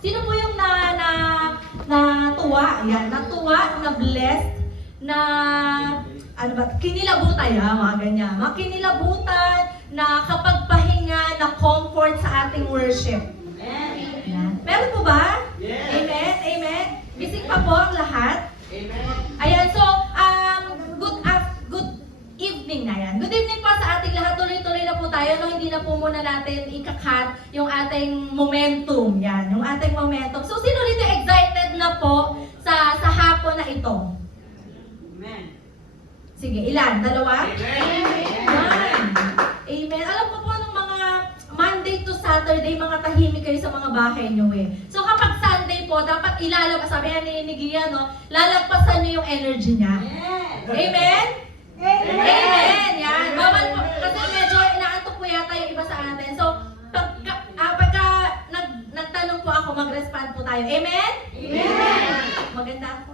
Sino po yung natuwa? Ayan, natuwa, na-blessed, na, ano ba, kinilabutan, mga ganyan. Mga kinilabutan, na kapag pahinga, na comfort sa ating worship. Ayan. Meron po ba? Yes. Amen? Amen? Bising pa po ang lahat? Amen. Ayan, so, good evening na yan. Good evening po sa ating lahat. Tuloy-tuloy na po tayo. No? Hindi na po muna natin ikakat yung ating momentum. Yan, yung ating momentum. So, sino dito excited na po sa hapon na ito? Amen. Sige, ilan? Dalawa? Amen. Yan. Amen. Alam ko po nung mga Monday to Saturday, mga tahimik kayo sa mga bahay nyo eh. So kapag Sunday po, dapat ilalabas, sabi ni Gia, no? Lalagpasan nyo yung energy niya. Amen? Amen! Yan. Bawal po, kasi medyo inaantok po yata yung iba sa atin. So, pagka nagtanong po ako, mag-respond po tayo. Amen? Amen! Maganda ako.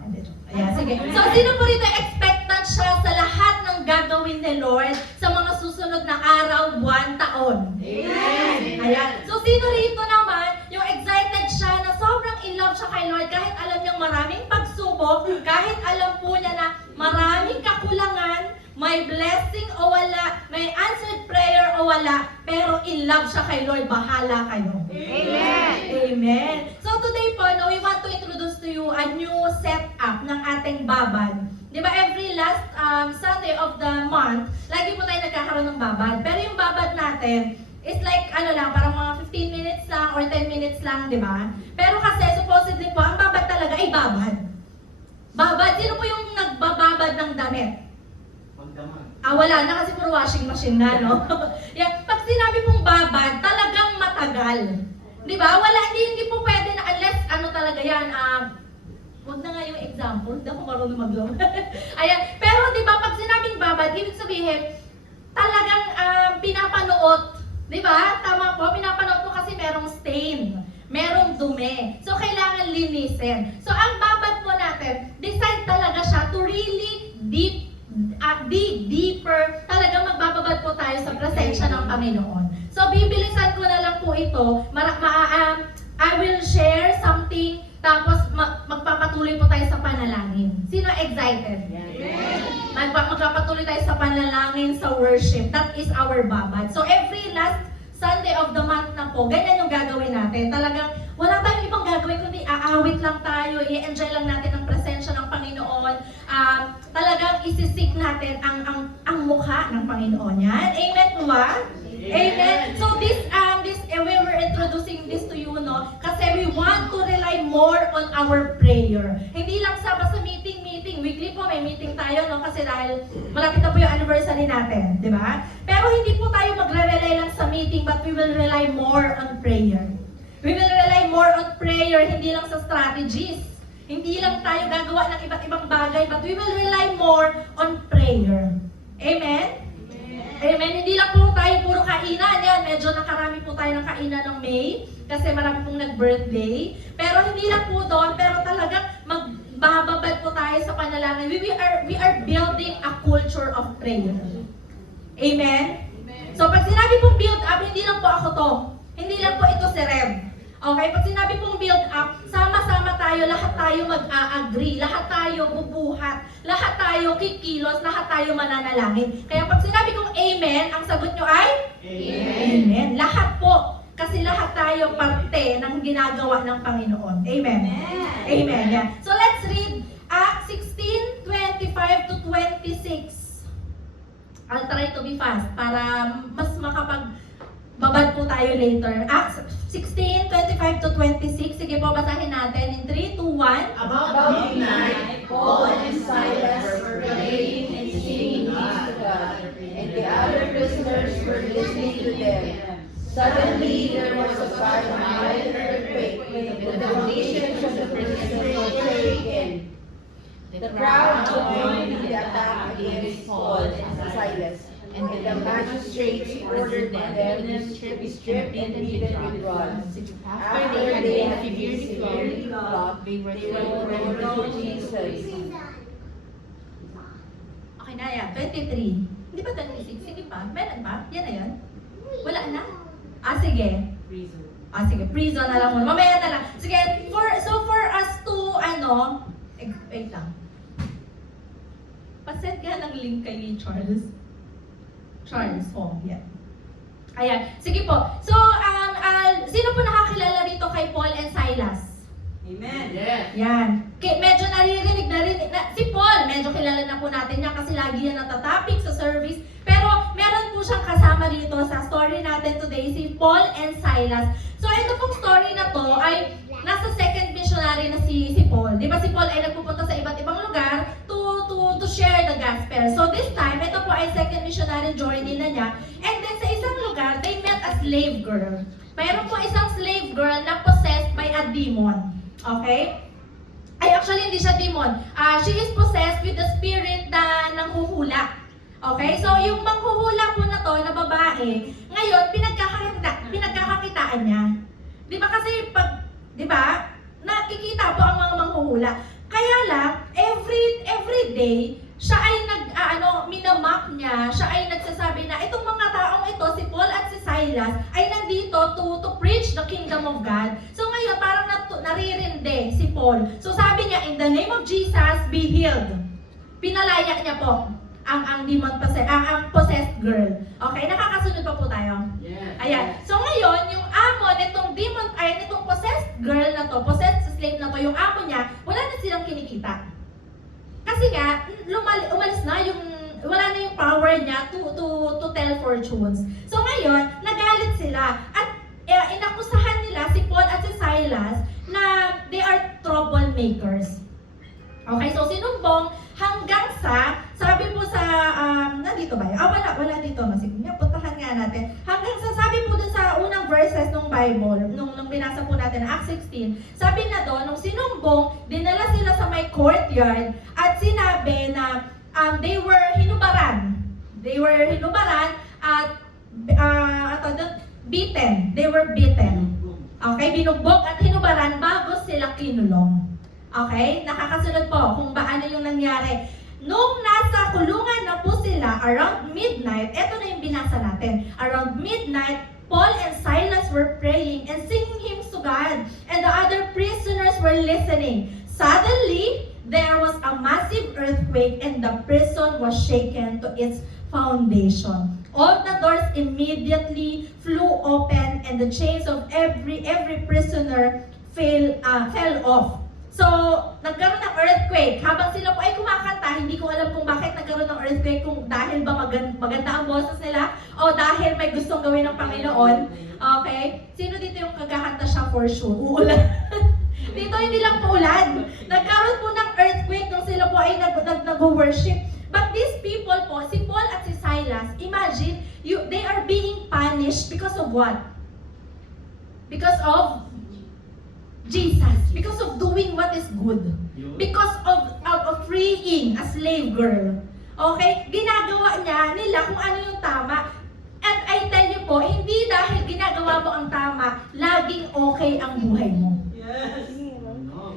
Ayan, sige. So, sino po rito expectant siya sa lahat ng gagawin ni Lord sa mga susunod na araw, buwan, taon? Amen! Ayan. So, sino rito naman yung excited siya na sobrang in love siya kay Lord kahit alam niyang maraming pagsubok, kahit alam po niya na maraming kakulangan, may blessing o wala, may answered prayer o wala, pero in love siya kay Lord, bahala kayo. Amen! Amen. So today po, no, we want to introduce to you a new setup ng ating babad. Di ba every last Sunday of the month, lagi po tayo nagkakaroon ng babad. Pero yung babad natin is like, parang mga 15 minutes lang or 10 minutes lang, di ba? Pero kasi supposedly po, ang babad talaga ay babad. Babad, sino po yung nagbababad ng damit? Wala na kasi puro washing machine na, no? Yan, pag sinabi pong babad, talagang matagal. Di ba? Wala, hindi po pwede na unless, talaga yan, wag na nga yung example, hindi ako marunong mag-law. Ayan, pero di ba, pag sinabing babad, ibig sabihin, talagang pinapanood. Di ba? Tama po, pinapanood po kasi merong stain, merong dumi. So, kailangan linisin. So, ang babad po natin, decide talaga siya to really dig deeper, talagang magbababad po tayo sa presensya ng Panginoon. So, bibilisan ko na lang po ito. I will share something, tapos magpapatuloy po tayo sa panalangin. Sino excited? Magpapatuloy tayo sa panalangin, sa worship. That is our babad. So, every last Sunday of the month na po, ganyan yung gagawin natin. Talagang wala tayong ibang gagawin, kundi aawit lang tayo, i-enjoy lang natin ang presensya ng Panginoon. Talagang isisik natin ang mukha ng Panginoon. Yan. Amen po ba? Amen. So we were introducing this to you, no? Kasi we want to rely more on our prayer. Hindi lang sa basta meeting. Weekly po may meeting tayo, no? Kasi dahil malapit na po yung anniversary natin, di ba? Pero hindi po tayo magre-rely lang sa meeting, but we will rely more on prayer. We will rely more on prayer, hindi lang sa strategies. Hindi lang tayo gagawa ng iba't ibang bagay, but we will rely more on prayer. Amen? Amen. Hindi lang po tayo puro kainan. Yan, medyo nakarami po tayo ng kainan ng May kasi marami pong nag-birthday. Pero hindi lang po doon, pero talagang magbababad po tayo sa panalangin. We are building a culture of prayer. Amen? So pag sinabi pong build up, hindi lang po ako to. Hindi lang po ito si Rev. Okay, pag sinabi pong build up, sama-sama tayo, lahat tayo mag-a-agree, lahat tayo bubuhat, lahat tayo kikilos, lahat tayo mananalangin. Kaya pag sinabi kong amen, ang sagot nyo ay? Amen. Amen. Lahat po. Kasi lahat tayo parte ng ginagawa ng Panginoon. Amen. Amen. Amen. Yeah. So let's read Acts 16:25 to 26. I'll try to be fast para mas babad po tayo later. Acts 16:25 to 26. Sige po, basahin natin in 3, 2, 1. About midnight, Paul and Silas were praying and singing hymns to God, and the other prisoners were listening to them. Suddenly there was a violent earthquake, and the foundations of the prison were shaken. The crowd joined in the attack against Paul and Silas, and the magistrates ordered them to be stripped and beaten with rods. After they had severely flogged, they were thrown to Jesus. Okay na yan, 23. Hindi ba 26? Sige pa, meron pa? Yan na yan? Wala na? Sige. Sige, prison na lang muna. Mamaya na lang. Sige, for us to, wait lang. Pasend ka ng link kay Charles. Charles, yeah. Ayan, sige po. So, sino po nakakilala rito kay Paul and Silas? Amen. Yes. Yan. Medyo naririnig na si Paul, medyo kilala na po natin yan kasi lagi yan natatopic sa service. Pero meron po siyang kasama dito sa story natin today, si Paul and Silas. So ito pong story na to ay nasa second missionary na si Paul. Di ba si Paul ay nagpupunta sa iba't ibang lugar to share the gospel. So this time, ito po ay second missionary journey na niya. And then sa isang lugar, they met a slave girl. Mayroon po isang slave girl na possessed by a demon. Okay? Ay, actually, hindi siya demon. She is possessed with the spirit na nanghuhula. Okay? So, yung manghuhula po na to, na babae, ngayon, pinagkakakitaan niya. Di ba kasi, nakikita po ang mga manghuhula. Kaya lang, every day, siya ay minamak niya, siya ay nagsasabi na itong mga taong ito, si Paul at si Silas, ay nandito to preach the kingdom of God. So ngayon, parang naririndi si Paul. So sabi niya, in the name of Jesus, be healed. Pinalaya niya po ang demon possessed, ang possessed girl. Okay, nakakasunod pa po tayo. Yes. Ayan. So ngayon, yung amo nitong nitong possessed girl na to, possessed slave na to, yung amo niya, wala na silang kinikita. Kasi nga, umalis na wala na yung power niya to tell fortunes. So ngayon, nagalit sila at inakusahan nila si Paul at si Silas na they are troublemakers. Okay, so sinumbong hanggang sa, sabi po sa, nandito ba yun? Wala dito. Sige, puntahan nga natin. Hanggang sa, sabi po dun sa unang verses ng Bible, nung binasa po natin, Acts 16, sabi na doon, nung sinumbong, dinala sila sa may courtyard at sinabi na they were hinubaran. They were hinubaran at beaten. They were beaten. Okay, binugbog at hinubaran bago sila kinulong. Okay? Nakakasunod po kung paano yung nangyari. Nung nasa kulungan na po sila, around midnight, eto na yung binasa natin. Around midnight, Paul and Silas were praying and singing hymns to God, and the other prisoners were listening. Suddenly, there was a massive earthquake and the prison was shaken to its foundation. All the doors immediately flew open and the chains of every prisoner fell off. So, nagkaroon ng earthquake. Habang sila po ay kumakanta, hindi ko alam kung bakit nagkaroon ng earthquake, kung dahil ba maganda ang boses nila o dahil may gustong gawin ng Panginoon. Okay? Sino dito yung kagakanta siya for sure? Uulan. Dito hindi lang po ulan. Nagkaroon po ng earthquake nung sila po ay nag-worship. But these people po, si Paul at si Silas, imagine, they are being punished because of what? Because of Jesus. Because of doing what is good. Because of freeing a slave girl. Okay? Ginagawa nila kung ano yung tama. At I tell you po, hindi dahil ginagawa mo ang tama, laging okay ang buhay mo. Yes.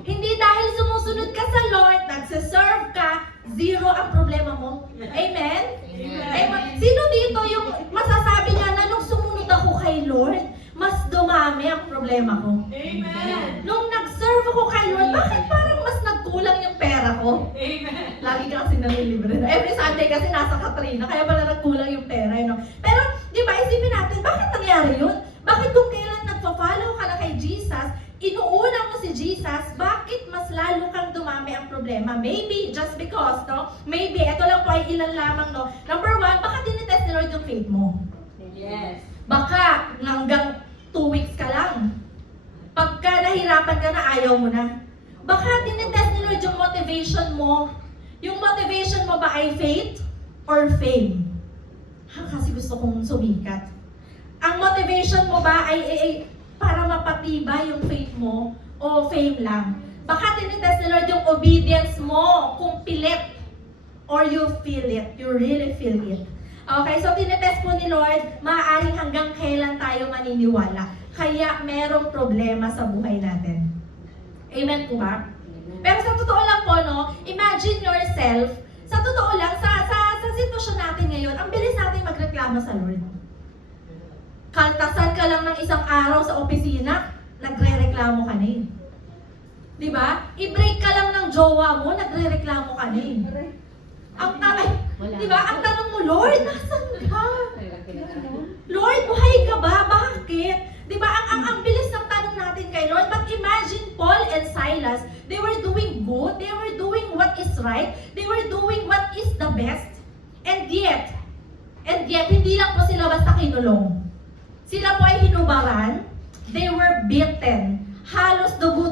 Hindi dahil sumusunod ka sa Lord, nagsiserve ka, zero ang problema mo. Amen? Amen. Sino dito yung masasabi niya na nung sumunod ako kay Lord, mas dumami ang problema ko? Amen. Nung nag-serve ako kay Lord, bakit parang mas nagkulang yung pera ko? Amen. Lagi ka kasi nanilibre. Every Sunday kasi nasa Katrina, kaya pala nagkulang yung pera. Pero, di ba, isipin natin, bakit nangyari yun? Bakit kung kailan nagpa-follow ka na kay Jesus, inuuna mo si Jesus, bakit mas lalo kang dumami ang problema? Maybe, just because, no? Maybe, ito lang po ay ilan lamang, no? Number one, baka dinitest ni Lord yung faith mo. Yes. Baka hanggang 2 weeks ka lang. Pagka nahirapan ka na, ayaw mo na. Baka dinitest ni Lord yung motivation mo. Yung motivation mo ba ay faith or fame? Kasi gusto kong sumikat. Ang motivation mo ba ay para mapatibay yung faith mo o fame lang? Baka tinitest ni Lord yung obedience mo kung pilit or you feel it, you really feel it. Okay, so tinitest po ni Lord, maaaring hanggang kailan tayo maniniwala. Kaya merong problema sa buhay natin. Amen po ba? Pero sa totoo lang po, no, imagine yourself, sa totoo lang, sa sitwasyon natin ngayon, ang bilis natin magreklamo sa Lord. kaltasan ka lang ng isang araw sa opisina, nagre-reklamo ka na eh. Di ba? I-break ka lang ng jowa mo, nagre-reklamo ka na eh. Di ba? Ang tanong mo, Lord, nasan ka? Lord, buhay ka ba? Bakit? Di ba? Ang bilis ng tanong natin kay Lord. But imagine Paul and Silas, they were doing good. They were doing what is right. They were doing what is the best. And yet, hindi lang po sila basta kinulong. Sila po ay hinubaran. They were beaten. Halos dugo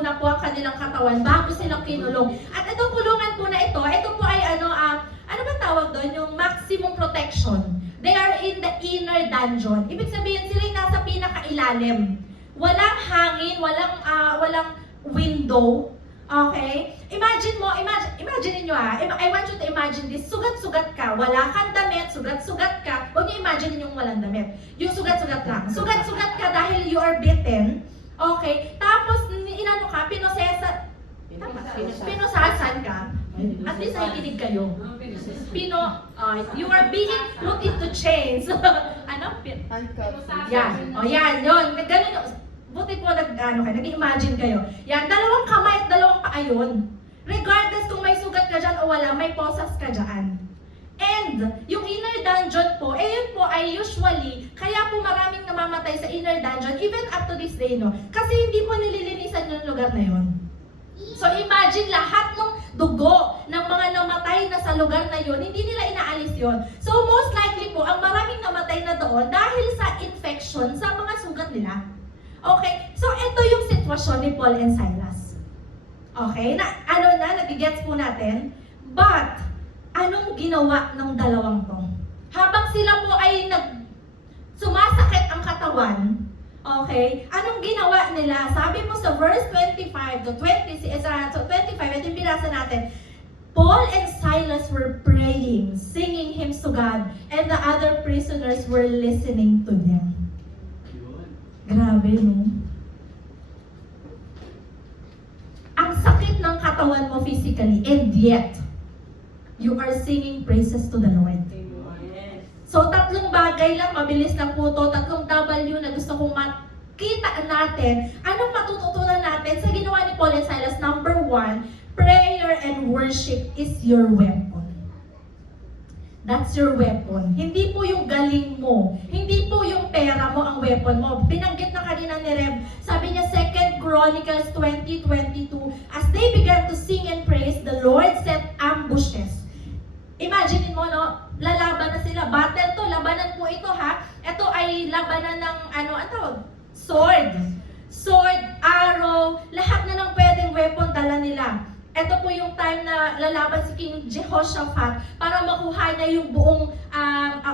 na po ang kanilang katawan bago silang kinulong. At itong kulungan po na ito po ay ano ba tawag doon? Yung maximum protection. They are in the inner dungeon. Ibig sabihin, sila yung nasa pinakailalim. Walang hangin, walang window. Okay? Imagine niyo I want you to imagine this. Sugat-sugat ka, wala kang damit, sugat-sugat ka. Huwag niyo imagine yung walang damit. Yung sugat-sugat lang. Sugat-sugat ka dahil you are beaten. Okay? Tapos, inano ka, pinosasan ka. At least nakikinig kayo. You are being put into chains. Ano? Yan. O yan, yun. Ganun yun. Buti po nag-imagine kayo. Yan, dalawang kamay at dalawang paa yun. Regardless kung may sugat ka dyan o wala, may posas ka dyan. And, yung inner dungeon po, yun po ay usually, kaya po maraming namamatay sa inner dungeon, even up to this day, no? Kasi hindi po nililinisan yung lugar na yun. So imagine lahat ng dugo ng mga namatay na sa lugar na yun, hindi nila inaalis yun. So most likely po, ang maraming namatay na doon dahil sa infection sa mga sugat nila. Okay? So ito yung sitwasyon ni Paul and Silas. Okay? Nagigets po natin. But, anong ginawa ng dalawang to? Habang sila po ay sumasakit ang katawan, okay, anong ginawa nila? Sabi mo sa verse 25 to 25, ito yung binasa natin. Paul and Silas were praying, singing hymns to God, and the other prisoners were listening to them. Grabe, no? Ang sakit ng katawan mo physically, and yet, you are singing praises to the Lord. So, tatlong bagay lang, mabilis lang po to, tatlong W na gusto kong makita natin. Anong matututunan natin sa ginawa ni Paul and Silas? Number 1, prayer and worship is your weapon. That's your weapon. Hindi po yung galing mo. Hindi po yung pera mo ang weapon mo. Binanggit na kanina ni Rev. Sabi niya, 2 Chronicles 20:22, as they began to sing and praise, the Lord set ambushes. Imagine mo, no? Lalaban na sila. Battle to. Labanan po ito, ha? Ito ay labanan ng, sword. Sword, arrow, lahat na ng pwedeng weapon dala nila. Ito po yung time na lalaban si King Jehoshaphat para makuha niya yung buong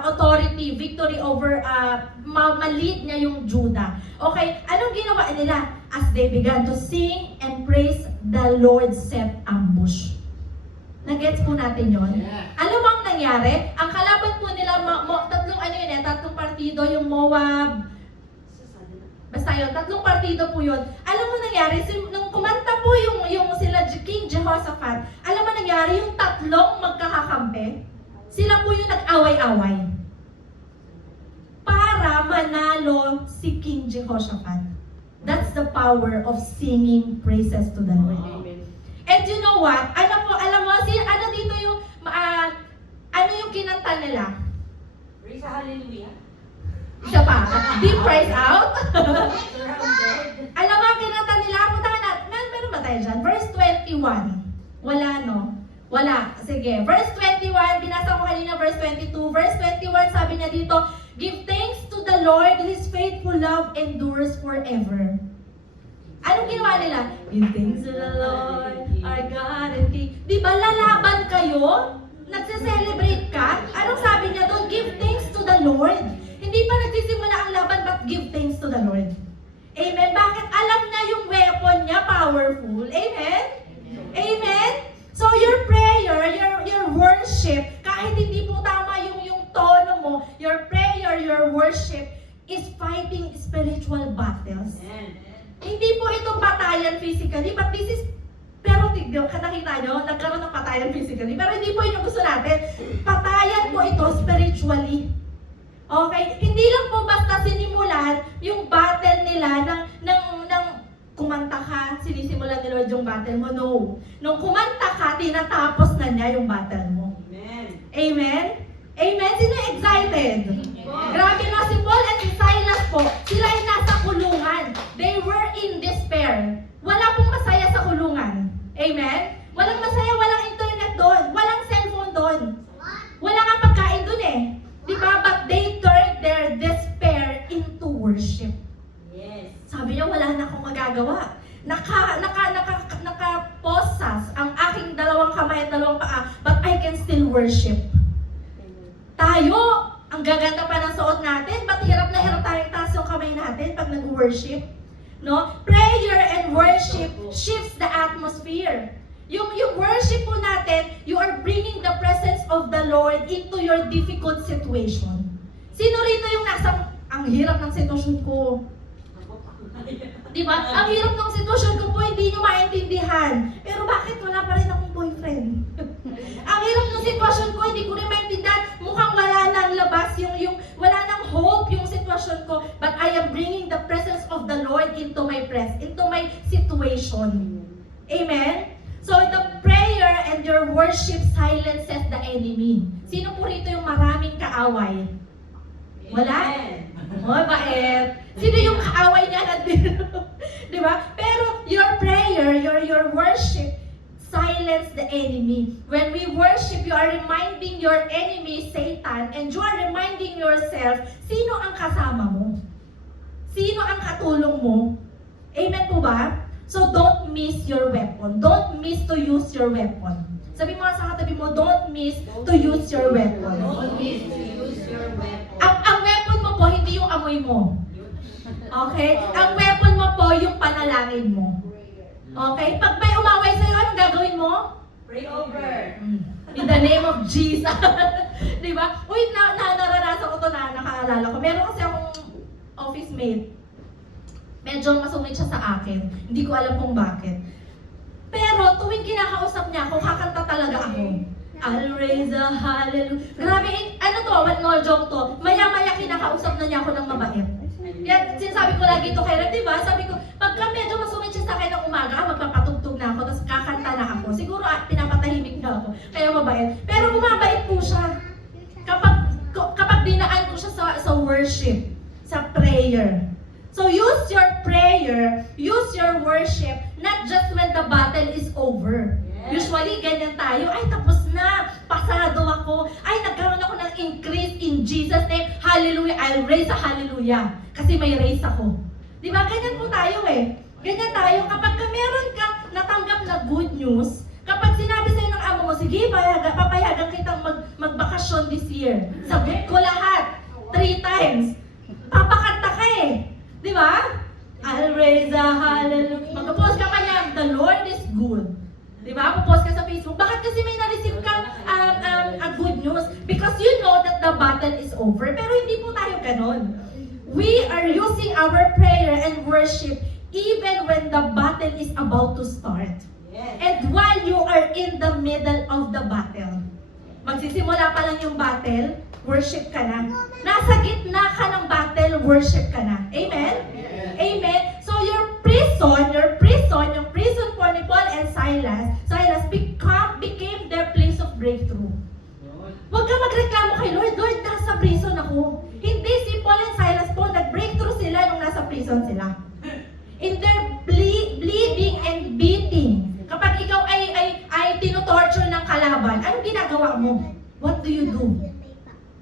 authority, victory over, ma-lead niya yung Judah. Okay, anong ginawa nila? As they began to sing and praise, the Lord set ambush. Nagets po natin yon. Yeah. Alam mo ang nangyari? Ang kalaban po nila, tatlong partido, yung Moab, basta yun, tatlong partido po yun. Alam mo nangyari, nung kumanta po yung sila King Jehoshaphat, alam mo nangyari, yung tatlong magkakakampi, sila po yung nag-away-away. Para manalo si King Jehoshaphat. That's the power of singing praises to the Lord. Amen. And you know what? Alam mo, ano dito yung, ano yung kinanta nila? Praise hallelujah. Isa pa, deep praise out. Surrounded. Alam mo, kinanta nila, punta ka na, meron ba tayo dyan? Verse 21. Wala, no? Wala. Sige. Verse 21, binasa ko kanina, verse 22. Verse 21, sabi niya dito, give thanks to the Lord, His faithful love endures forever. Anong ginawa nila? Give thanks to the Lord, our God and King. Di ba lalaban kayo? Nagse-celebrate ka? Anong sabi niya doon? Give thanks to the Lord. Hindi pa nagsisimula ang laban, but give thanks to the Lord. Amen? Bakit? Alam niya yung weapon niya, powerful. Amen? Amen? So your prayer, your worship, kahit hindi po tama yung tono mo, your prayer, your worship is fighting spiritual battles. Amen. Hindi po ito patayan physically, but this is, pero nakita nyo, nagkaroon ng patayan physically, pero hindi po yun yung gusto natin. Patayan po ito spiritually. Okay? Hindi lang po basta sinimulan yung battle nila ng kumanta ka, sinisimulan ni Lord yung battle mo. No. Nung kumanta ka, tinatapos na niya yung battle mo. Amen. Amen? Amen? Sino excited? Grabe no, si Paul at si Silas po, sila ay nasa kulungan. They were in despair. Wala pong masaya sa kulungan. Amen? Walang masaya, walang internet doon, walang cellphone doon. Wala nga pagkain doon eh. Di ba? But they turned their despair into worship. Yes. Sabi niya, wala na akong magagawa. Nakaposas ang aking dalawang kamay at dalawang paa, but I can still worship. Tayo, ang gaganda pa ng suot natin, but hirap na hirap tayong taas yung kamay natin pag nag-worship. No? Prayer and worship shifts the atmosphere. Yung worship po natin, you are bringing the presence of the Lord into your difficult situation. Sino rito yung ang hirap ng sitwasyon ko? Diba? Ang hirap ng sitwasyon ko po, hindi nyo maintindihan. Pero bakit wala pa rin akong boyfriend? Ang hirap ng sitwasyon ko, hindi ko rin maintindihan. Mukhang wala nang labas, wala nang hope yung sitwasyon ko. But I am bringing the presence of the Lord into my situation. Amen? So the prayer and your worship silences the enemy. Sino po rito yung maraming kaaway? Wala? Oh, bait. Sino yung kaaway niya nandito? Di ba? Pero your prayer, your worship, silence the enemy. When we worship, you are reminding your enemy, Satan, and you are reminding yourself, sino ang kasama mo? Sino ang katulong mo? Amen po ba? So don't miss your weapon. Don't miss to use your weapon. Sabi mo sa katabi mo, don't miss to use your weapon. Don't miss to use your weapon. Ang weapon mo po, hindi yung amoy mo. Okay? Ang weapon mo po, yung panalangin mo. Okay? Pag may umaway sa'yo, anong gagawin mo? Pray over. In the name of Jesus. Di ba? Uy, naranasan ko to na nakaalala ko. Meron kasi akong office mate. Medyo masungit siya sa akin. Hindi ko alam kung bakit. Pero tuwing kinakausap niya ako, kakanta talaga ako. I'll raise a hallelujah. Grabe, ano to, no joke to. Maya-maya kinakausap na niya ako ng mabait. Kaya sinasabi ko lagi to kay Red, di ba? Sabi ko, pagka medyo masungit siya sa akin ng umaga, magpapatugtog na ako, tapos kakanta na ako. Siguro pinapatahimik na ako. Kaya mabait. Pero bumabait po siya. Kapag dinaan ko siya sa worship, sa prayer. So use your prayer, use your worship, not just when the battle is over. Yes. Usually, ganyan tayo, ay tapos na, pasado ako, ay nagkaroon ako ng increase in Jesus' name, hallelujah, I'll raise a hallelujah, kasi may raise ako. Di ba? Ganyan po tayo eh. Ganyan tayo, kapag meron ka natanggap na good news, kapag sinabi sa'yo ng amo mo, sige, papayagan kitang magbakasyon this year. Sagot ko lahat, 3 times. Papakanta ka eh. Di ba? I'll raise a hallelujah. Magpo-post ka pa niya, the Lord is good. Di ba? Magpo-post ka sa Facebook. Bakit kasi may na-receive ka a good news? Because you know that the battle is over. Pero hindi po tayo ganon. We are using our prayer and worship even when the battle is about to start. Yes. And while you are in the middle of the battle. Magsisimula pa lang yung battle, worship ka na. Nasa gitna ka ng battle, worship ka na. Amen? Amen? So yung prison po ni Paul and Silas became their place of breakthrough. Huwag ka magreklamo kay Lord, Lord, nasa prison ako. Hindi, si Paul and Silas po, nag-breakthrough sila nung nasa prison sila. In their bleeding and beating, kapag ikaw ay tinutorture ng kalaban, anong ginagawa mo? What do you do?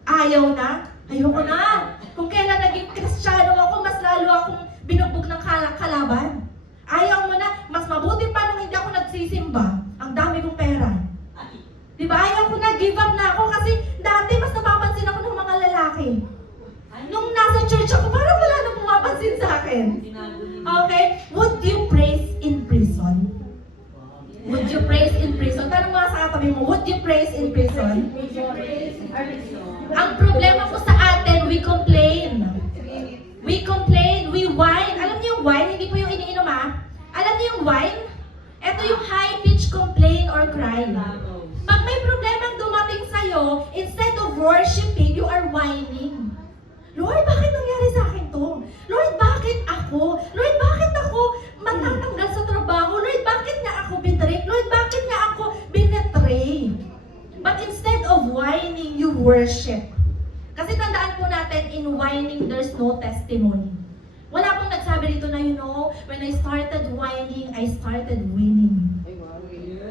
Ayaw na? Ayoko na. Kung kailan naging Kristiyano ako, mas lalo akong binugbog ng kalaban. Ayaw mo na. Mas mabuti pa nung hindi ako nagsisimba. Ang dami kong pera. Diba? Ayaw ko na. Give up na ako kasi dati mas napapansin ako ng mga lalaki. Nung nasa church ako, parang wala na pumapansin sa akin. Okay? Would you praise in prison? Would you praise in prison? Tanong mga sa katabi mo, would you praise in prison? Ang problema po sa atin, we complain. We complain, we whine. Alam niyo yung whine? Hindi po yung iniinom Alam niyo yung whine? Ito yung high-pitched complain or cry. Pag may problemang dumating sa'yo, instead of worshiping, you are whining. Lord, bakit nangyari sa akin to? Lord, bakit ako? Lord, bakit ako matatanggal sa trabaho? Lord, bakit nga ako binrek? Lord, bakit nga ako binetray? But instead of whining, you worship. Kasi tandaan po natin, in whining, there's no testimony. Wala pong nagsabi dito na, when I started whining, I started winning. Ay, wow.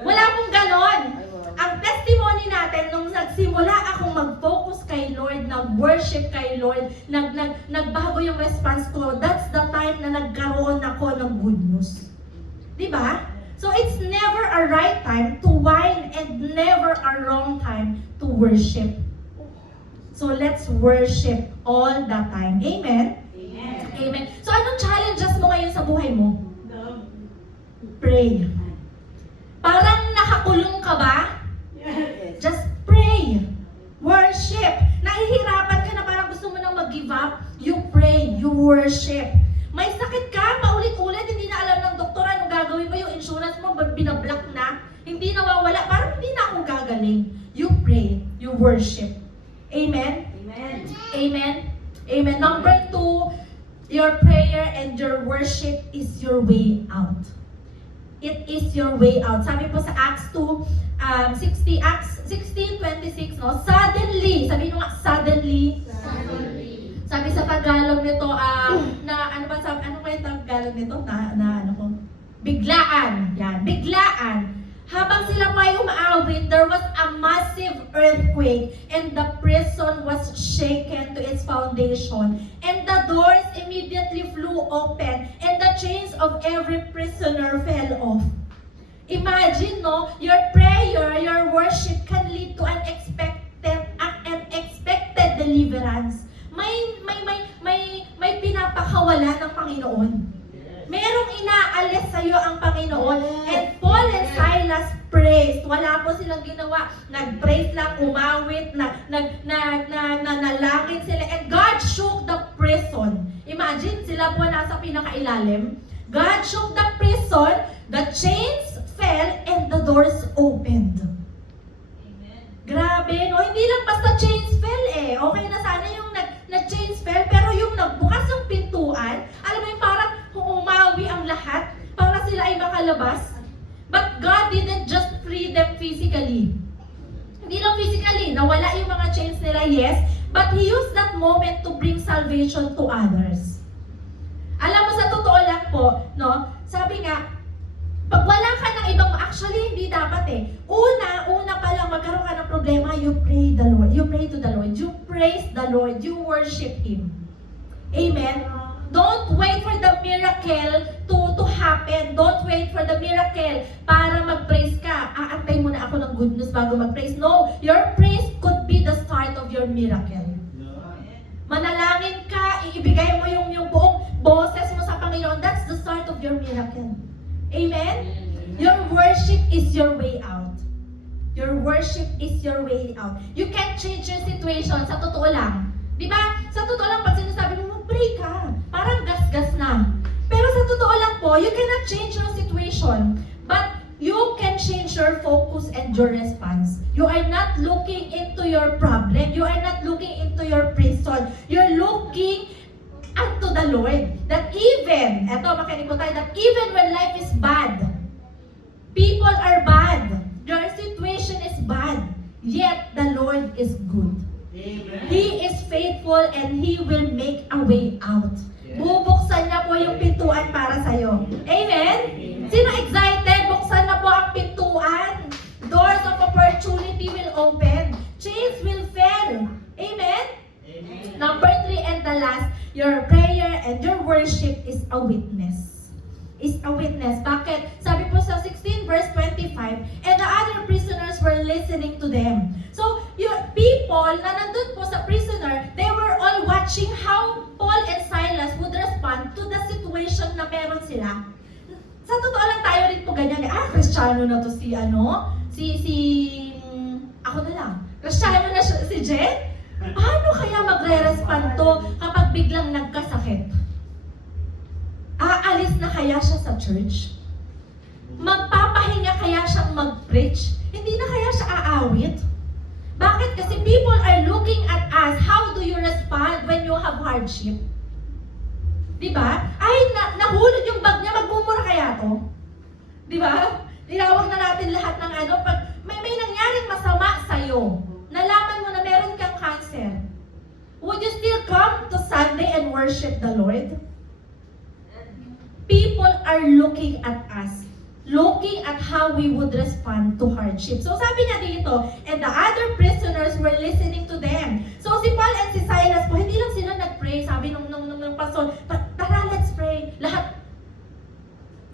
Wala pong ganon. Ay, wow. Ang testimony natin, nung nagsimula akong mag-focus kay Lord, nag-worship kay Lord, nagbago yung response ko, that's the time na nagkaroon ako ng good news. Diba? So it's never a right time to whine and never a wrong time to worship. So let's worship all the time. Amen? Amen. Amen. So anong challenges mo ngayon sa buhay mo? Pray. Parang nakakulong ka ba? Yes. Just pray. Worship. Nahihirapan ka na parang gusto mo nang mag-give up. You pray. You worship. May sakit ka, paulit-ulit, hindi na alam ng doktor anong gagawin mo, yung insurance mo, binablock na, hindi nawawala, parang hindi na ako gagaling. You pray. You worship. Amen? Amen. Amen? Amen. Number 2, your prayer and your worship is your way out. It is your way out. Sabi po sa Acts 16:26, no? Suddenly, sabi nyo nga, suddenly. Sabi sa Tagalog nito, ano ba yung Tagalog nito? Biglaan. Yan, biglaan. Habang sila po ay umaawit, there was a massive earthquake and the prison was shaken to its foundation. And the doors immediately flew open and the chains of every prisoner fell off. Imagine, no? Your prayer, your worship can lead to unexpected deliverance. May pinapakawala ng Panginoon. Merong inaalis sa iyo ang Panginoon. And Paul and Silas praised. Wala po silang ginawa. Nag-praise lang, umawit, nanalangin sila. And God shook the prison. Imagine, sila po nasa pinakailalim. God shook the prison, the chains fell, and the doors opened. Amen. Grabe, no? Hindi lang basta chains fell eh. Okay na sana yung nag-chains fell, pero yung nagbukas yung pintuan, alam mo yung parang umawi ang lahat para sila ay makalabas. But God didn't just free them physically. Hindi lang physically, nawala yung mga chains nila, yes, but He used that moment to bring salvation to others. Alam mo, sa totoo lang po, no, sabi nga, pag wala ka ng ibang, actually, hindi dapat eh. Una pa lang, magkaroon ka ng problema, you pray the Lord. You pray to the Lord. You praise the Lord. You worship Him. Amen? Don't wait for the miracle to happen. Don't wait for the miracle para mag-praise ka. Aantay muna ako ng good news bago mag-praise. No, your praise could be the start of your miracle. Manalangin ka, iibigay mo yung buong boses mo sa Panginoon. That's the start of your miracle. Amen? Your worship is your way out. Your worship is your way out. You can't change your situation. Sa totoo lang. Di ba? Sa totoo lang, pag sinasabi mo, pray ka. Parang gas-gas na. Pero sa totoo lang po, you cannot change your situation. But you can change your focus and your response. You are not looking into your problem. You are not looking into your prison. You're looking unto the Lord. That even, makinig po tayo, that even when life is bad, people are bad, your situation is bad, yet the Lord is good. Amen. He is faithful and He will make a way out. Yes. Bubuksan niya po yung pintuan para sa'yo. Amen? Sino excited? Buksan na po ang pintuan. Doors of opportunity will open. Chains will fall. Amen? Amen. Number 3 and the last, your prayer and your worship is a witness. Is a witness. Bakit? Sabi po sa 16 verse 25, and the other prisoners were listening to them. So, yung people na nandun po sa prisoner, they were all watching how Paul and Silas would respond to the situation na meron sila. Sa totoo lang tayo rin po ganyan. Kristiyano na to ako na lang. Kristiyano na si Jen? Paano kaya magre-respond to kapag biglang nagkasakit? Aalis na kaya siya sa church? Magpapahinga kaya siyang mag-preach? Hindi na kaya siya aawit? Bakit Kasi people are looking at us. How do you respond when you have hardship? Diba? Ay, nahulog yung bag niya, magmumura kaya to? Diba? Tinawag na natin lahat ng ano, pag may nangyaring masama sa'yo, nalaman mo na meron kang cancer, would you still come to Sunday and worship the Lord? People are looking at us, looking at how we would respond to hardship. So sabi niya dito, and the other prisoners were listening to them. So si Paul and si Silas po, hindi lang sila nag-pray. Sabi nung pastor, tara, let's pray. Lahat.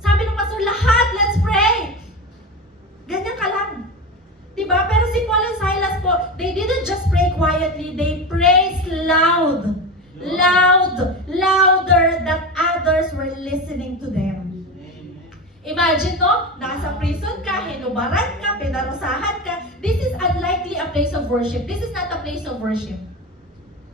Sabi nung pastor, lahat, let's pray. Ganyan ka lang. Diba? Pero si Paul and Silas po, they didn't just pray quietly, they praised loud. Louder that others were listening to them. Imagine no, nasa prison ka, hinubaran ka, pinarusahan ka. This is unlikely a place of worship. This is not a place of worship.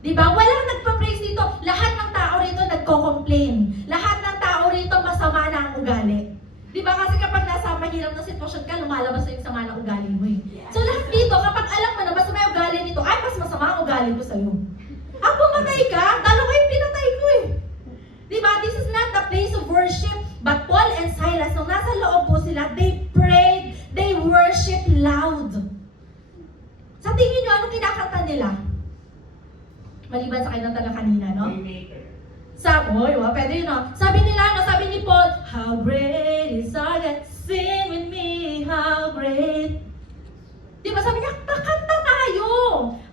Diba? Walang nagpa-praise dito. Lahat ng tao rito nagko-complain. Lahat ng tao rito masama na ang ugali. Diba? Kasi kapag nasa mahirap na sitwasyon ka, lumalabas na yung sama ng ugali mo eh. So lahat dito, kapag alam mo na masama yung ugali nito, ay mas masama ang ugali ko sa'yo. Ah, pumatay ka? Dalawa yung pinatay ko eh. Diba? This is not a place of worship. But Paul and Silas, nung nasa loob po sila, they prayed, they worshiped loud. Sa tingin nyo, anong kinakanta nila? Maliban sa kinanta na kanina, no? Pwede yun, no? Sabi nila, no? Sabi ni Paul, how great is our God, sing with me, how great. Diba? Sabi niya, kakanta tayo.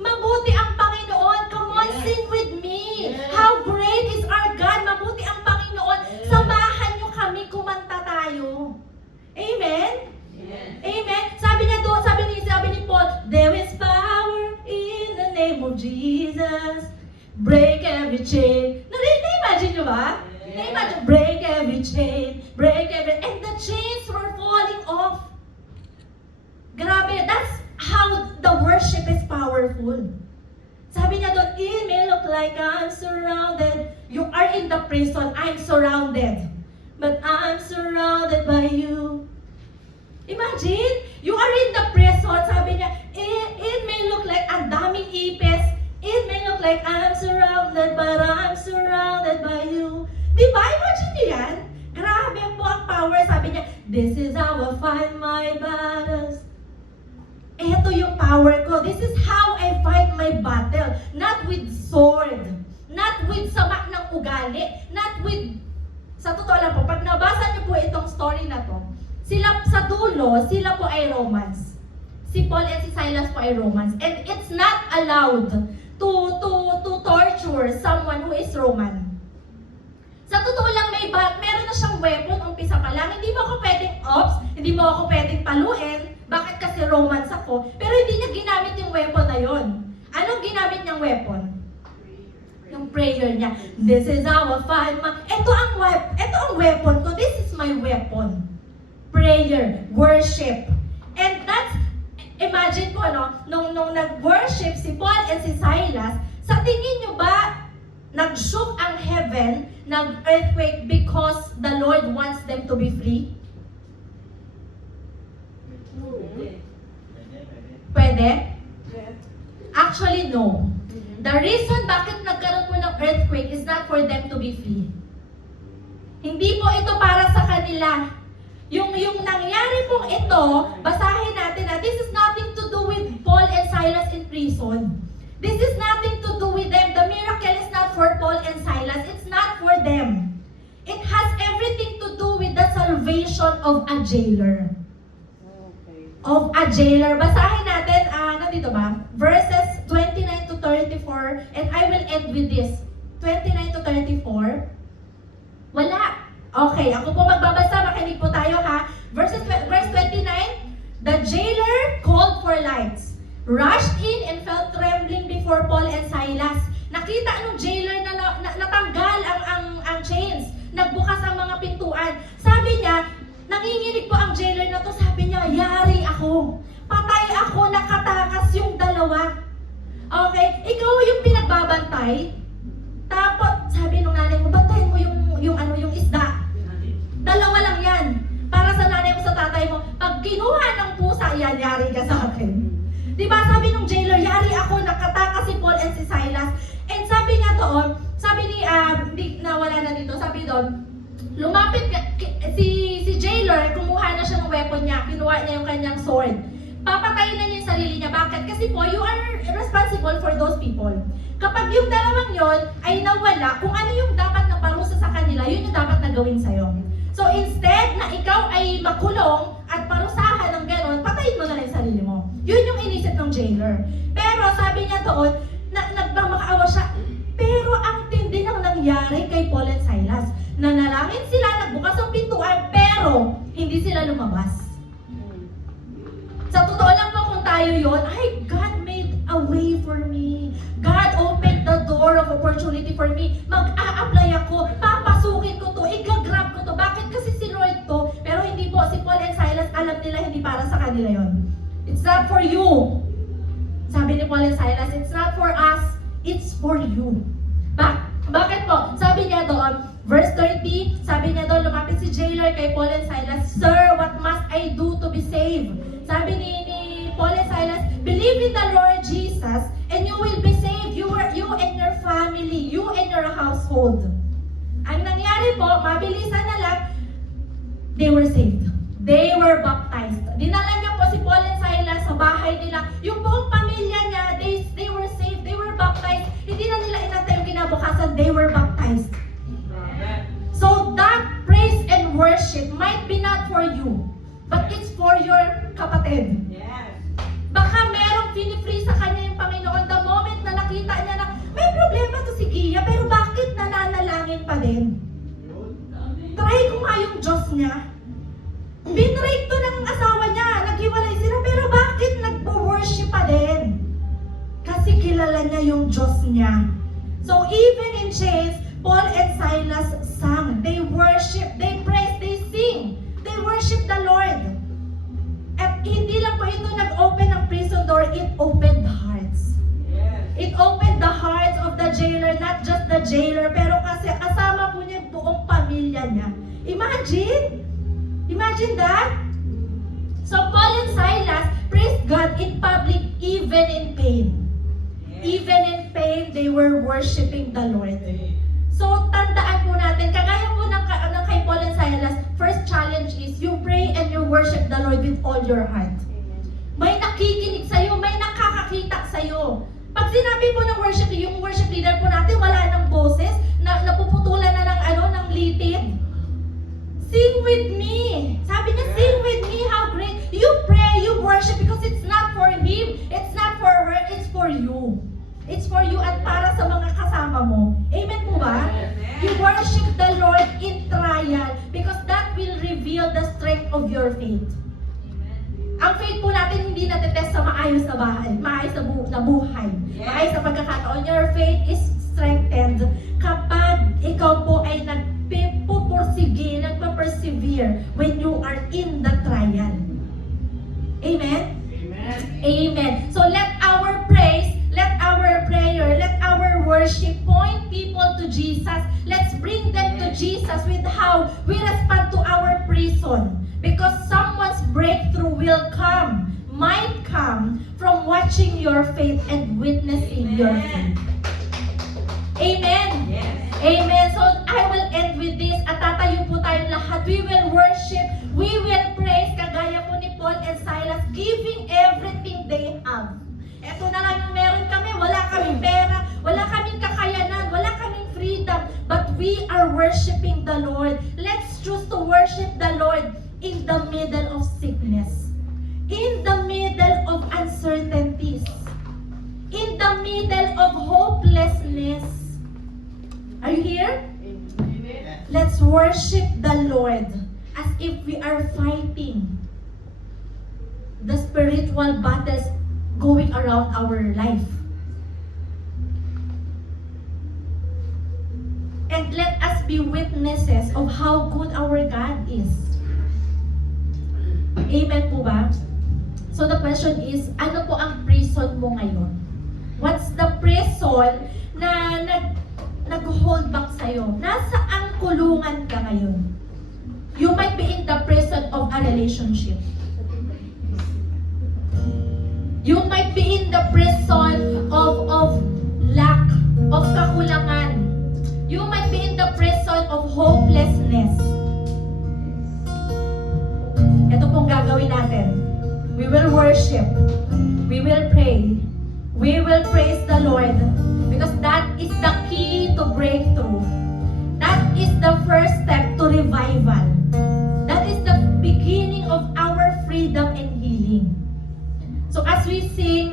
Mabuti ang Panginoon. Come on, sing with me. How great is our God. Mabuti ang Panginoon. Samahan niyo kami, kumanta tayo. Amen? Amen? Sabi niya doon, sabi ni Paul, there is power in the name of Jesus. Break every chain. Na-imagine nyo ba? Na-imagine, break every chain, and the chains were falling off. Grabe, that's how the worship is powerful. Sabi niya doon, it may look like I'm surrounded. You are in the prison, I'm surrounded. But I'm surrounded by you. Imagine, you are in the prison, sabi niya, it may look like ang daming ipis. It may look like I'm surrounded, but I'm surrounded by you. Diba? Imagine niyo yan? Grabe po ang power. Sabi niya, this is how I fight my battles. Ito yung power ko. This is how I fight my battle. Not with sword. Not with sama ng ugali. Not with... Sa totoo lang po, pag nabasa niyo po itong story na to, sila sa dulo, sila po ay Romans. Si Paul and si Silas po ay Romans. And it's not allowed to torture someone who is Roman. Sa totoo lang, meron na siyang weapon, umpisa pa lang. Hindi mo ako pwedeng hindi mo ako pwedeng paluin. Bakit kasi Romans ako? Pero hindi niya ginamit yung weapon na yon. Anong ginamit niyang weapon? Yung prayer niya. This is how I fight my... Ito ang weapon ko. This is my weapon. Prayer, worship. And that's, imagine po, no? Nung nag-worship si Paul and si Silas, sa tingin nyo ba, nag-shook ang heaven, nag-earthquake because the Lord wants them to be free? Pwede? Actually, no. The reason bakit nagkaroon po ng earthquake is not for them to be free. Hindi po ito para sa kanila. Yung nangyari pong ito, basahin natin na this is nothing to do with Paul and Silas in prison. This is nothing to do with them. The miracle is not for Paul and Silas. It's not for them. It has everything to do with the salvation of a jailer. Of a jailer. Basahin natin, nandito ba? Verses 29 to 34, and I will end with this. 29 to 34. Wala. Okay, ako po magbabasa, makinig po tayo ha. Verse 29, the jailer called for lights, rushed in and fell trembling before Paul and Silas. Nakita nung jailer na natanggal ang chains, nagbukas ang mga pintuan. Sabi niya, nanginginig po ang jailer na to, sabi niya, yari ako. Patay ako, nakatakas yung dalawa. Okay, ikaw yung pinagbabantay. Tapos, sabi nung nanay mo, bantayan mo yung isda. Dalawa lang yan. Para sa nanay mo, sa tatay mo, pag kinuha ng pusa, yan, yari ka sa akin. Diba sabi nung jailer, yari ako, nakatakas si Paul and si Silas. And sabi nga doon, sabi ni, hindi nawala na dito, sabi doon, lumapit si jailer, kumuha na siya ng weapon niya, kinuha niya yung kanyang sword. Papatayin na niya yung sarili niya. Bakit? Kasi po, you are responsible for those people. Kapag yung dalawang yon ay nawala, kung ano yung dapat na parusa sa kanila, yun yung dapat na gawin sa'yo. So instead na ikaw ay makulong at parusahan ng gano'n, patayin mo na lang yung sarili mo. Yun yung inisip ng jailer. Pero sabi niya doon, nagmamakaawa siya, pero ang tindi ng nangyari kay Paul and Silas. Nanalangin sila, nagbukas ang pintuan, pero hindi sila lumabas. Sa totoo lang po kung tayo yun, ay, God made a way for me. God opened the door of opportunity for me. Mag-a-apply ako, papasukin ko to, i-grab ko to. Bakit? Kasi si Lord to. Pero hindi po, si Paul and Silas, alam nila hindi para sa kanila yon. It's not for you. Sabi ni Paul and Silas, it's not for us, it's for you. Bakit po? Sabi niya doon, verse 30, sabi niya doon, lumapit si jailer kay Paul and Silas, Sir, what must I do to be saved? Sabi ni Paul and Silas, believe in the Lord Jesus and you will be saved, you and your family, you and your household. Ang nangyari po, mabilisan na lang, they were saved. They were baptized. Dinala niya po si Paul and Silas sa bahay nila. Yung buong pamilya niya, they were saved, they were baptized. Hindi na nila inantay yung kinabukasan, they were baptized. So that praise and worship might be not for you, but it's for your kapatid. Yes. Baka merong pinifree sa kanya yung Panginoon the moment na nakita niya na may problema to si Gia, pero bakit nananalangin pa din? Try ko nga yung Diyos niya. Binrake to ng asawa niya, naghiwalay sila, pero bakit nagpo-worship pa din? Kasi kilala niya yung Diyos niya. So even in chains, Paul and Silas sang. They worship, they praise, they sing. They worship the Lord. At hindi lang po ito nag-open ng prison door, it opened hearts. Yes. It opened the hearts of the jailer, not just the jailer, pero kasi kasama po niya yung buong pamilya niya. Imagine! Imagine that! So Paul and Silas praised God in public, even in pain. Even in pain, they were worshiping the Lord. So tandaan po natin, kagaya po ng kay Paul and Silas, first challenge is you pray and you worship the Lord with all your heart. May nakikinig sa'yo, may nakakakita sa'yo. Pag sinabi po ng worship, yung worship leader po natin, wala ng boses, napuputulan na ng litid. Sing with me. Sabi niya, sing with me, how great. You pray, you worship because it's not for him, it's not for her, it's for you. It's for you at para sa mga kasama mo. Amen po ba? You worship the Lord in trial because that will reveal the strength of your faith. Ang faith po natin hindi natetest sa maayos na bahay, maayos na buhay, maayos na pagkakataon. Your faith is strengthened kapag ikaw po ay nagpupursige, nagpa-persevere when you are in the trial. Amen? Amen. Amen. So let our praise, let our prayer, let our worship point people to Jesus. Let's bring them to Jesus with how we respond to our prison. Because someone's breakthrough will come, might come from watching your faith and witnessing your faith. Amen. Yes. Amen. So I will end with this. At tatayo po tayong lahat. We will worship. We will praise. Kagaya po ni Paul and Silas, giving everything they have. Ito na lang yung meron kami. Wala kaming pera. Wala kaming kakayanan. Wala kaming freedom. But we are worshiping the Lord. Let's choose to worship the Lord in the middle of sickness. In the middle of uncertainties. In the middle of hopelessness. Are you here? Amen. Let's worship the Lord as if we are fighting the spiritual battles going around our life. And let us be witnesses of how good our God is. Amen po ba? So the question is, ano po ang prison mo ngayon? What's the prison na nag-hold back sa'yo? Nasaan kulungan ka ngayon? You might be in the prison of a relationship. You might be be in the prison of lack, of kakulangan. You might be in the prison of hopelessness. Ito pong gagawin natin. We will worship. We will pray. We will praise the Lord. Because that is the key to breakthrough. That is the first step to revival. That is the beginning of our freedom and healing. So as we sing,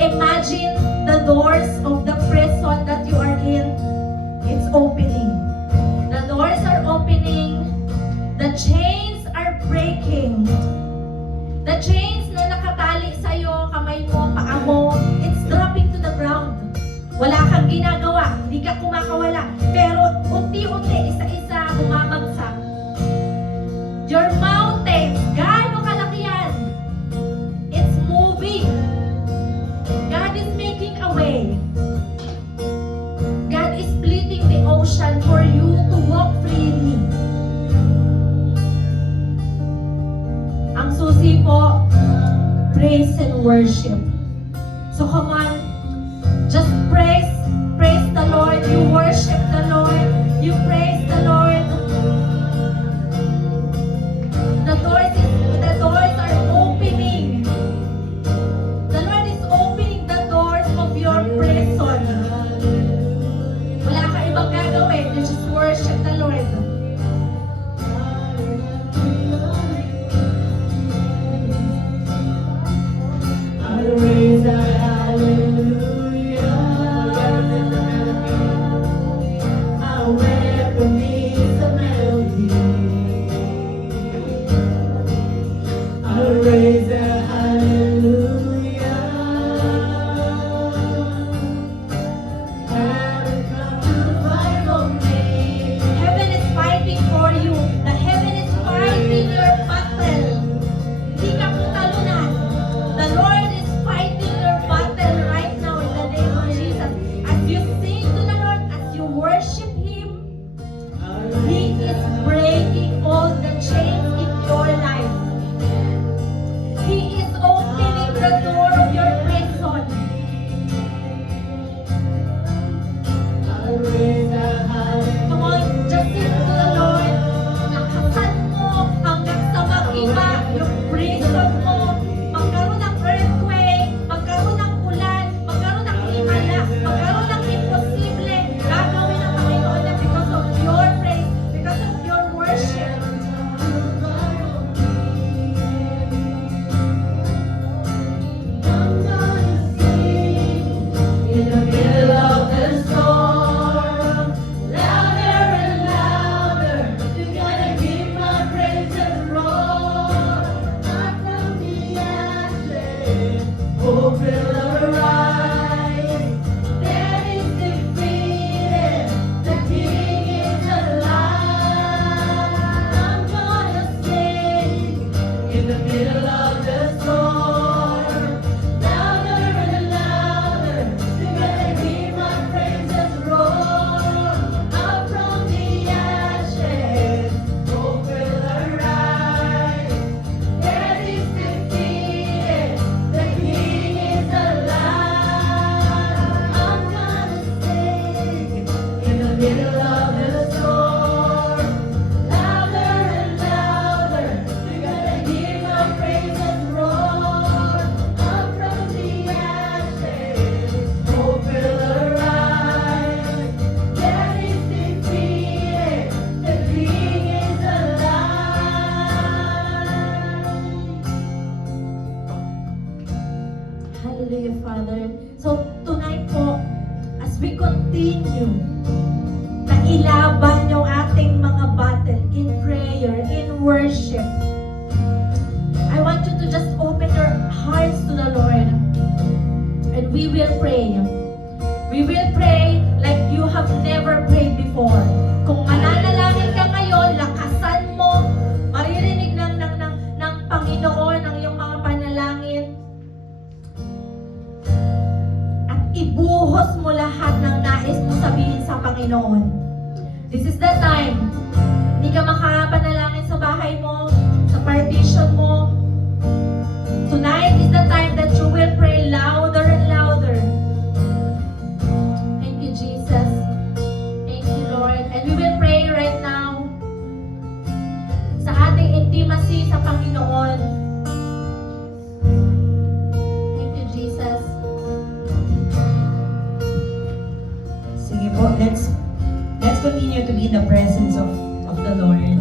imagine the doors of the prison that you are in. It's opening. The doors are opening. The chains are breaking. The chains na nakatali sa'yo, kamay mo, paa mo, it's dropping to the ground. Wala kang ginagawa, hindi ka kumakawala. Pero unti-unti, isa-isa, bumabagsak. Your mountains, gaano kalaki yan? It's moving. God is making a way. God is splitting the ocean for you to walk freely. Ang susi po, praise and worship. So come on, just praise the Lord. You worship the Lord. You praise the Lord. The doors are opening. The Lord is opening the doors of your prison. Wala ka ibang gagawin. You just worship the Lord. I'll raise a hallelujah. I'll weaponize the melody. I'll raise a hallelujah. Heaven come to fight for me. Heaven is fighting for you. The heaven is fighting your battle. Hindi ka tatalunan. The Lord is fighting your battle right now in the name of Jesus. As you sing to the Lord, as you worship Him, He is breaking all the chains in your life. He is opening the door of your prison. I'll raise a hallelujah. Come on, just sing to the Lord. Lakasan mo hanggang sa mag-iba yung prison mo. Magkaroon ng earthquake, magkaroon ng ulan, magkaroon ng himala, magkaroon ng imposible. Gagawin ng Panginoon na because of your praise, because of your worship. In the middle of the storm, louder and louder, you gotta keep my praises roar. Up from the ashes, hope will arise. Death is defeated, the King is alive. I'm gonna sing in the middle of the storm, louder and louder, you gotta hear my praises roar. Up from the ashes, hope will arise. Death is defeated, the King is alive. I'm gonna sing in the middle of the storm, louder and louder, you gotta hear my praises roar. Up from the ashes, hope will arise. Death is defeated, the King is alive. Hallelujah, Father. So, tonight po, as we continue na ilaban yung ating mga battle in prayer, in worship, I want you to just open your hearts to the Lord. And we will pray. We will pray like you have never prayed before. Kung mananalangin ka ngayon, lakasan mo, maririnig ng Panginoon ang iyong mga panalangin. At ibuhos mo lahat ng nais mo sabihin sa Panginoon. This is the time. Hindi ka makapanalangin sa bahay mo, sa partition mo. Tonight is the time that you will pray louder and louder. Thank you, Jesus. Thank you, Lord. And we will pray right now sa ating intimacy sa Panginoon. Thank you, Jesus. Sige po, let's continue to be in the presence of the Lord.